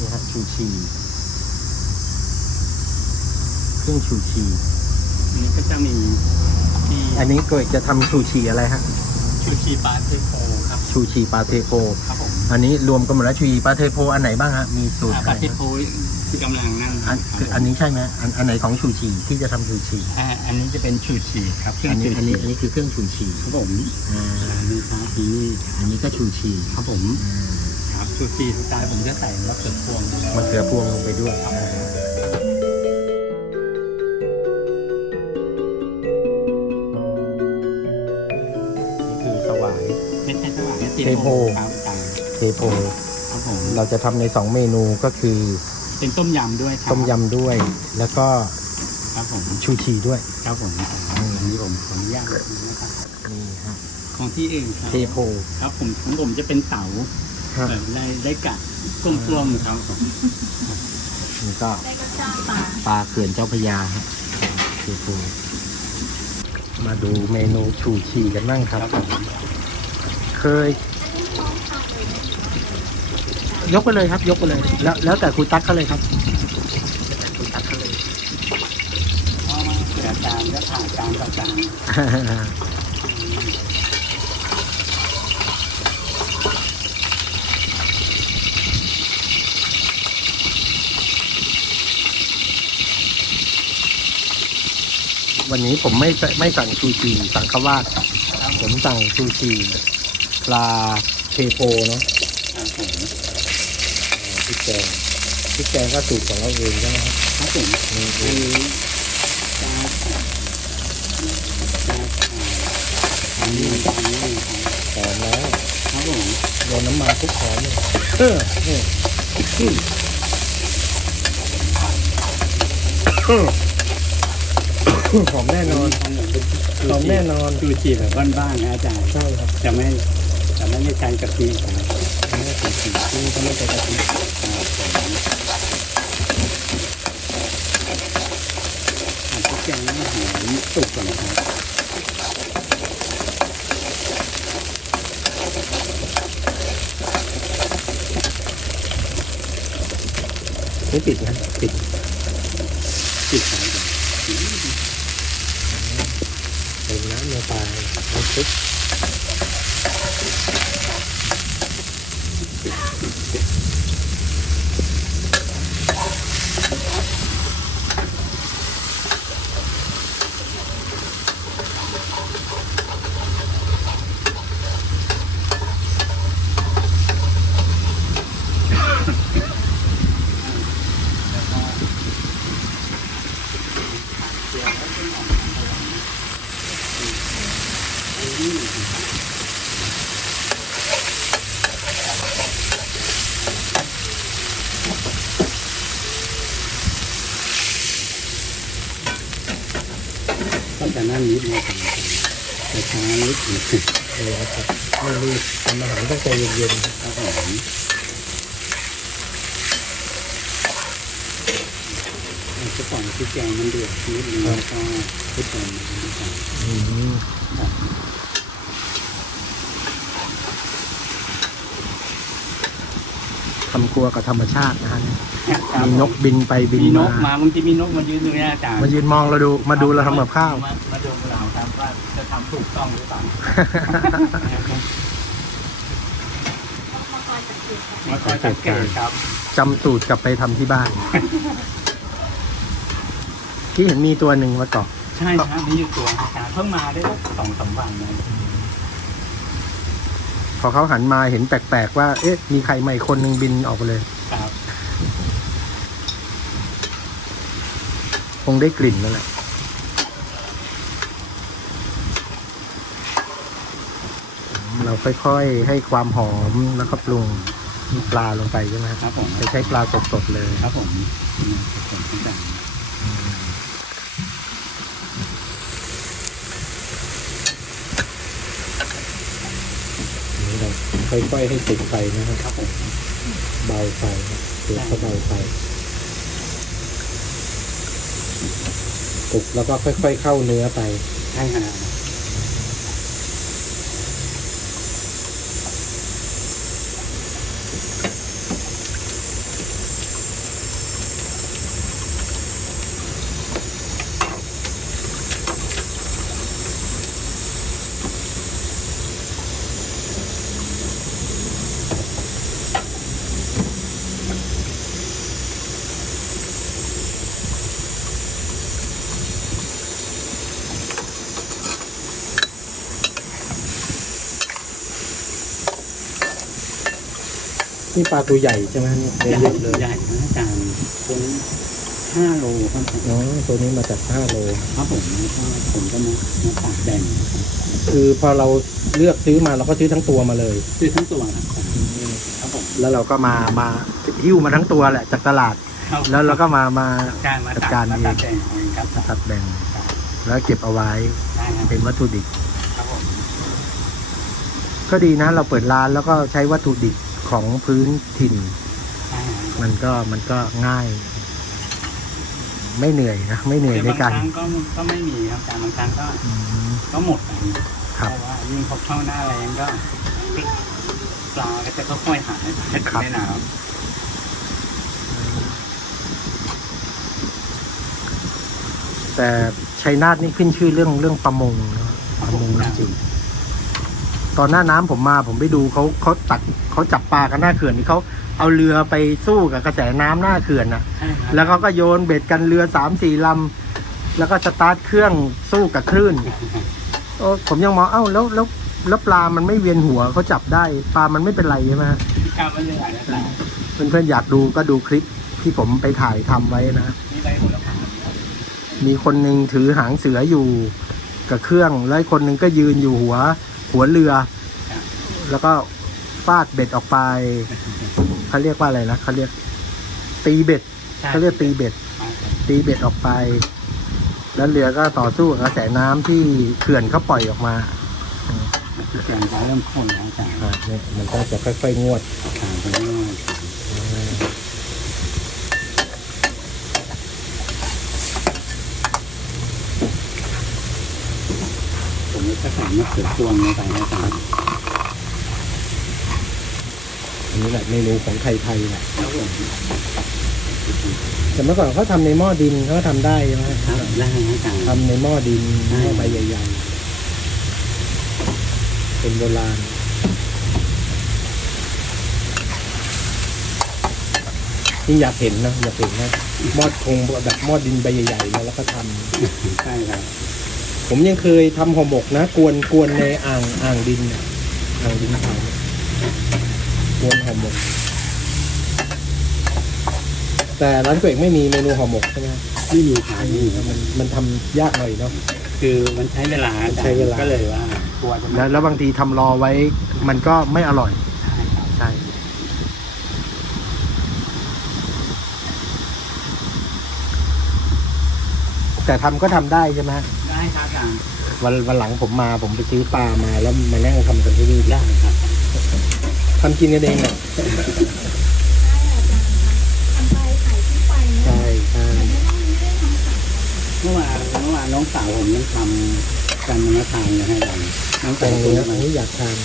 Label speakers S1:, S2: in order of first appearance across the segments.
S1: นี่ฮะชูชีเครื่องชูชี
S2: อันนี้ก็จะมีที่
S1: อันนี้เกิดจะทำชูชีอะไรฮะ
S2: ชูชีปลาเทโพครับ
S1: ชูชีปลาเทโพ
S2: ครับผม
S1: อันนี้รวมกันหมดแล้วชูชีปลาเทโพอันไหนบ้างฮะ มีสูตร
S2: อ่า
S1: อะ
S2: ป
S1: ไร
S2: ลาเท
S1: บ้าง
S2: โพที่ กำลังนั่น
S1: อันคืออันนี้ใช่ไหมอันอันไหนของชูชีที่จะทำชูชี
S2: อ่าอันนี้จะเป็นชูชีครับเครื่อ
S1: อั
S2: ง
S1: นนี้
S2: ชู
S1: อัน
S2: ชี
S1: นี้อันนี้คือเครื่องชูชี
S2: ครับผม
S1: อ่า
S2: อันนี้ครับที่นี่
S1: อันนี้ก็ชูชี
S2: ครับผมครับชูชีสไตล์ผมจะใส่มะเขือพวง
S1: มะเขือพวงลงไปด้วยอ่านี่คือสวาย
S2: ไม่ใช่สว่างนะ
S1: เทโพ
S2: ครับอาจารย์
S1: เทโพ
S2: ครับผม
S1: เราจะทำในสองเมนูก็คือ
S2: เป็นต้มยำด้วยครับ
S1: ต้มยำด้วย แล้วก็
S2: ครับผม
S1: ชูชีด้วย
S2: ครับผมอันนี้ผมขออนุญาตนะครับ
S1: นี่ฮะ
S2: ของที่อื่นครับ
S1: เทโพ
S2: ครับผมของผมจะเป็นเต๋า
S1: ฮะ
S2: แบบได้ได้กะกลมๆครับผม
S1: นี่ก็
S3: ได้ก็จ้างปลา
S1: ปลาเขื่อนเจ้าพระยาฮะเทโพมาดูเมนูชูชีกันบ้างครับ
S2: ครับผม
S1: เคย ยกไปเลยครับ ยกไปเลย แล้วแล้วแต่คุณตั๊กเขาเลยครับคุณตั๊กเขาเลย
S2: เอามาเสือจานจะผ่าจานต่อจาน
S1: วันนี้ผมไม่ไม่สั่งชูชีสั่งข้าวราดผมสั่งชูชีปลาเทโพเนาะ
S2: ค
S1: พริกแกงพริกแกงก็สูตรของเราเองใช่ไหมครับ
S2: ครับผม
S1: นี่
S2: อันนี้จานจาอันนี้อันนี้ครับ
S1: หอมแล้ว
S2: ครับผม
S1: โดนน้ำมันทุกหอมเลยเออนี่อืมอืมหอมแน่นอนหอมแน่นอน
S2: คือจีแบบบ้านๆนะอาจารย์
S1: ใช่ครับ
S2: จะไม่ จะไม่ได้ใช้กะทิครับ
S1: ไม่ได้สีสีที่เขาไม่ใส่กะทิ
S2: ครับผมอันที่แกงนี่หอมสุกก่อนนะครับ
S1: ไม่ปิดนะปิด
S2: ปิดไว้ก่อน
S1: เติมน้ำเนื้อปลาน้ำซุป
S2: จะนั่นนิดนึงครับแต่ช้านิดนึง
S1: เลยครับไม่รีบทำอาหารต้องใจเย็นๆ
S2: ครับผมอาจจะก่อยพริกแกงมันเดือดนิดนึงแล้วก็พุทธมนะครับ
S1: ๆอืม ทำครัวกับธรรมชาตินะฮะมีนกบินไปบิน
S2: มีน
S1: มาก
S2: มาบางทีมีนกมายืนตรงนี้อาจารย์
S1: มายืนมองเราดูมาดูเราทำกับข้าว
S2: มามาดูเราครับว่าจะทำถูกต้องหรือเปล่า
S3: มาคอยสังเกตกัน
S2: มาคอยสังเกตครับ
S1: จำสูตรกลับไปทำที่บ้าน ที่เห็นมีตัวหนึ่งมาเกาะ
S2: ใช่ครับมีอยู่ตัวอาจารย์เพิ่งมาได้สองสามวันนะ
S1: พอเขาหันมาเห็นแปลกๆว่า เอ๊ะ มีใครใหม่คนหนึ่งบินออกไปเลย
S2: ครับ
S1: คงได้กลิ่นนั่นแหละ เราค่อยๆ ให้ความหอมแล้วก็ปรุงปลาลงไปใช่ไหม
S2: ครับผม
S1: จะใช้ปลาสดๆเลย
S2: ครับผมผมอาจารย์
S1: นี่เรา ค่อยๆให้ติดไฟนะครับ
S2: ครับผม
S1: เบาไฟครับเดี๋ยวก็เบาไฟกลุกแล้วก็ค่อย ๆ เข้าเนื้อไป
S2: ใช่ครั
S1: นี่ปลาตัวใหญ่ใช่ไหมเนี่ย
S2: ใหญ่
S1: เยอะเลย
S2: ใหญ่นะอาจารย์เป็นห้าโลครับผม
S1: อ๋อตัวนี้มาจาก5โล
S2: ครับผมแล้วก็ผมก็มามาตากแบ่ง
S1: คือพอเราเลือกซื้อมาเราก็ซื้อทั้งตัวมาเลย
S2: ซื้อทั้งตัวครับครับผม
S1: แล้วเราก็มามาหิ้วมาทั้งตัวแหละจากตลาด
S2: ครับ
S1: แล้วเราก็มามา
S2: การมา
S1: จัด
S2: ตัด
S1: การ
S2: มา
S1: เอง
S2: ตัดแบ่งเองครับ
S1: ตัดแบ่งแล้วเก็บเอาไว้
S2: ได้ครับ
S1: เป็นวัตถุดิบ
S2: ครับผม
S1: ก็ดีนะ เราเปิดร้านแล้วก็ใช้วัตถุดิบ ของพื้นถิ่น
S2: ได้ครับ
S1: มันก็มันก็ง่าย ไม่เหนื่อยนะไม่เหนื่อย
S2: แต่
S1: ใน
S2: บาง
S1: การ
S2: ครั้งก็ก็ไม่มีครับแต่บางครั้งก็
S1: อืม
S2: ก็หมดไป
S1: ครับ
S2: เพราะว่ายิ่งพอเข้าหน้าแรงก็ปลาก็จะค่อยๆหายไปไม่นาน
S1: แต่ชัยนาทนี่ขึ้นชื่อเรื่องเรื่องประมงนะประมงจริง ตอนหน้าน้ำผมมาผมไปดูเขาเขาตักเขาจับปลากันหน้าเขื่อนนี่เขาเอาเรือไปสู้กับกระแสน้ำหน้าเขื่อนน่ะ
S2: ใช่ครับ
S1: แล้วเขาก็โยนเบ็ดกันเรือสามสี่ลำแล้วก็สตาร์ทเครื่องสู้กับคลื่นเออผมยังมองเอ้าแล้วแล้วแล้วปลามันไม่เวียนหัวเขาจับได้ ปลามันไม่เป็นไรใช่ไหมฮะ
S2: การมันยังไงนะจ๊ะ
S1: เพื่อนๆอยากดูก็ดูคลิปที่ผมไปถ่ายทำไว้นะ
S2: นี่ได้หมดแล้วครับ
S1: มีคนหนึ่งถือหางเสืออยู่กับเครื่อง แล้วอีกคนหนึ่งก็ยืนอยู่หัว หัวเรือ แล้วก็ฟาดเบ็ดออกไปเขาเรียกว่าอะไรนะเขาเรียก ตีเบ็ดเขาเรียกตีเบ็ด ตีเบ็ดออกไป แล้วเรือก็ต่อสู้กับกระแสน้ำที่เขื่อนเขาปล่อยออกมา
S2: แกงจะเริ่มข้นแล้วจ้ะ
S1: อ่าเนี่ยมันก็จะค่อยๆงวด
S2: ขางไปเรื่อย ผมจะใส่มะเขือพวงลงไปนะจ๊ะ
S1: อันนี้แหละเมนูของไทยๆแหละ
S2: แล้วผม
S1: แต่เมื่อก่อนเขาทำในหม้อดินเขาก็ทำได้ใช่ไหม
S2: ครับได้นะจ๊ะ
S1: ทำในหม้อดินหม้อใบใหญ่ๆ เป็นโบราณนี่อยากเห็นนะอยากเห็นนะหม้อคงแบบหม้อดินใบใหญ่ๆนะแล้วก็ทำ
S2: ใช่ครับ
S1: ผมยังเคยทำห่อหมกนะกวนกวนในอ่างอ่างดินน่ะอ่างดินเผากวนห่อหมก แต่ร้านก๋วยเอกไม่มีเมนูห่อหมกใช่ไหม
S2: ไม่มีขายนี่
S1: มันมันทำยากหน่อยเนาะ
S2: คือมันใช้เวลาจ้ะ
S1: ใช้เวลา
S2: ก็เลยว่ากลัวจะไม่
S1: แล้วแล้วบางทีทำรอไว้มันก็ไม่อร่อย
S2: ได้ครับ
S1: ใช่แต่ทำก็ทำได้ใช่ไหม
S2: ได้ครับอาจารย์
S1: วันวันหลังผมมาผมไปซื้อปลามาแล้วมานั่งทำกันที่นี่
S2: ได้ครับ
S1: ทำกินกันเองเนี่ย
S3: ใช่อาจารย์ทำไปขายที่ไปเนี่ย
S1: ใช่ใช่
S3: แต่ไม่ต้องไม่ได้ทำขาย
S2: เมื่อวานเมื่อวานน้องสาวผมยังทำกันมาทานเลยให้เราน้อง
S1: แก
S2: สาว
S1: ง
S2: ตั
S1: เนื้อ
S2: ว
S1: อันนี้อยากทาน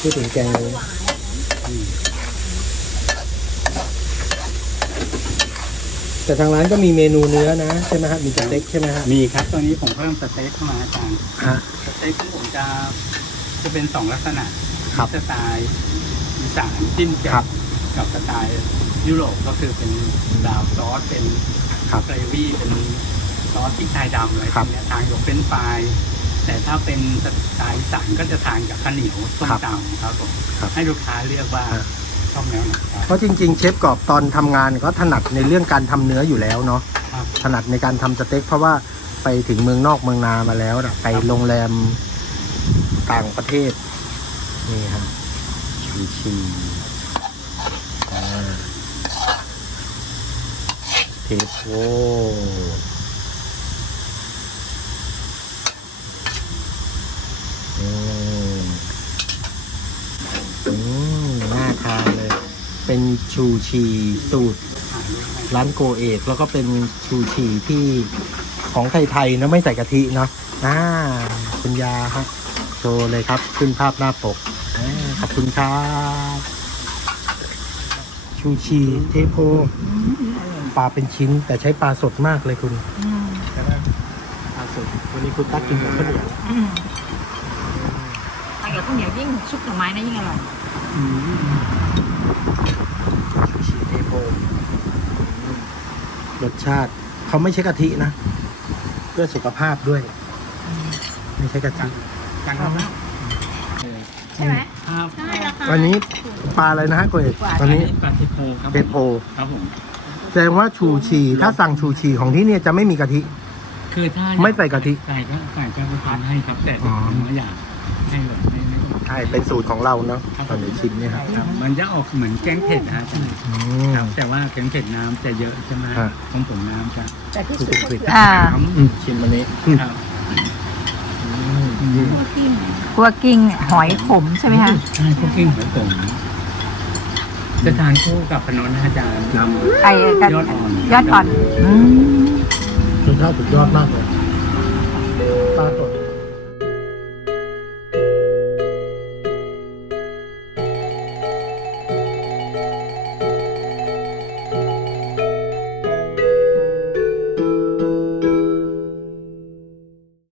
S1: พูดถึงแกงเนื้อ
S3: หวาน
S1: แต่ทางร้านก็มีเมนูเนื้อนะใช่ไหมฮะมีสเต็กใช่ไหมฮะ
S2: มีครับตัวนี้ผมเพิ่มสเต็กเข้ามาอาจารย์
S1: ฮะ
S2: สเต็กที่ผมจะจะเป็นสองลักษณะ
S1: ครับ
S2: สไตล์อีสานจิ้มแจ่
S1: ครั
S2: ว
S1: บ
S2: กับสไตล์ยุโรปก็คือเป็นดาวซอสเป็น
S1: ครับ
S2: เกรวี่เป็นซอสพริกไทยดำอะไร
S1: ครั
S2: พ
S1: บ
S2: วกเนี้ยทานกับเฟรนช์ฟรายแต่ถ้าเป็นสไตล์อีสานก็จะทานกับข้าวเหนียวส้ม
S1: ครับ
S2: ตำครับผม
S1: ครับ
S2: ให้ลูกค้าเลือกว่า
S1: ฮะ
S2: ชอบแนวไหนครับ
S1: เพราะจริง ๆ เชฟกรอบตอนทำงานก็ถนัดในเรื่องการทำเนื้ออยู่แล้วเนาะ
S2: ครับ
S1: ถนัดในการทำสเต็ก เพราะว่าไปถึงเมืองนอกเมืองนามาแล้วนะไปโรงแรมต่างประเทศนี่ครับชีชีอ่าเทปโอ้อืมอืมน่าทานเลย เป็นชูชีสูตร
S2: ถ่ายรูปให้
S1: ร้านโกเอก แล้วก็เป็นชูชีที่ของไทยๆนะไม่ใส่กะทิเนาะอ่าคุณยาครับโชว์เลยครับ ขึ้นภาพหน้าปกอาขอบคุณครับชูชีเทโพปลาเป็นชิ้นแต่ใช้ปลาสดมากเลยคุณ
S3: อืม
S1: ใช่ไหมปลาสดวันนี้คุณตักกินกับข้าวเหนียว
S3: อืมทานกับข้าวเหนียวยิ่งซุปหน่อไม้นะยิ่งอร่อย
S1: ชูชีเทโพรสชาติ เขาไม่ใช่กะทินะ เพื่อสุขภาพด้วย ไม่ใช่กะทิ
S2: กันครับ
S3: ใช่ไหม
S2: ครับ
S3: ใช่ราคา
S1: วันนี้
S3: ถูก
S1: ปลาอะไรนะฮะโกเอกตอนนี้
S2: ปลาเทโพครับ
S1: เทโพ
S2: ครับผม
S1: แสดงว่าชูชีถ้าสั่งชูชีของที่เนี่ยจะไม่มีกะทิ
S2: คือถ้า
S1: ไม่ใส่กะทิ
S2: ใส่ก็ใส่ก็ทานให้ครับ แต่
S1: อ๋อ
S2: ผมไม่อยากให้แบบไม่ไม่ต้อง
S1: ใช่เป็นสูตรของเราเนาะตอนนี้ชิมเนี่ยครับ
S2: ครับมันจะออกเหมือนแกงเผ็ดนะฮะ
S1: อืม
S2: ครับแต่ว่าแกงเผ็ดน้ำจะเยอะใช่ไหม
S1: ฮะ
S2: ของผมน้ำจะ
S3: แต่ที่สุดก็คือ
S4: อ่า
S2: น้
S1: อืมชิมอันนี้อืมำ
S2: ครับ
S3: พวกกิ้ง
S4: คั่วกิ้งหอยขมใช่ไหมคะ
S2: ใช่คุกกิ้งของผมจะทานคู่กับขนมอาจารย์นำ
S4: ไอ้กัน
S2: ยอดอ่อน
S4: ยอดอ่อนอืม
S1: รสชาติสุดยอดมากเลยปลาสด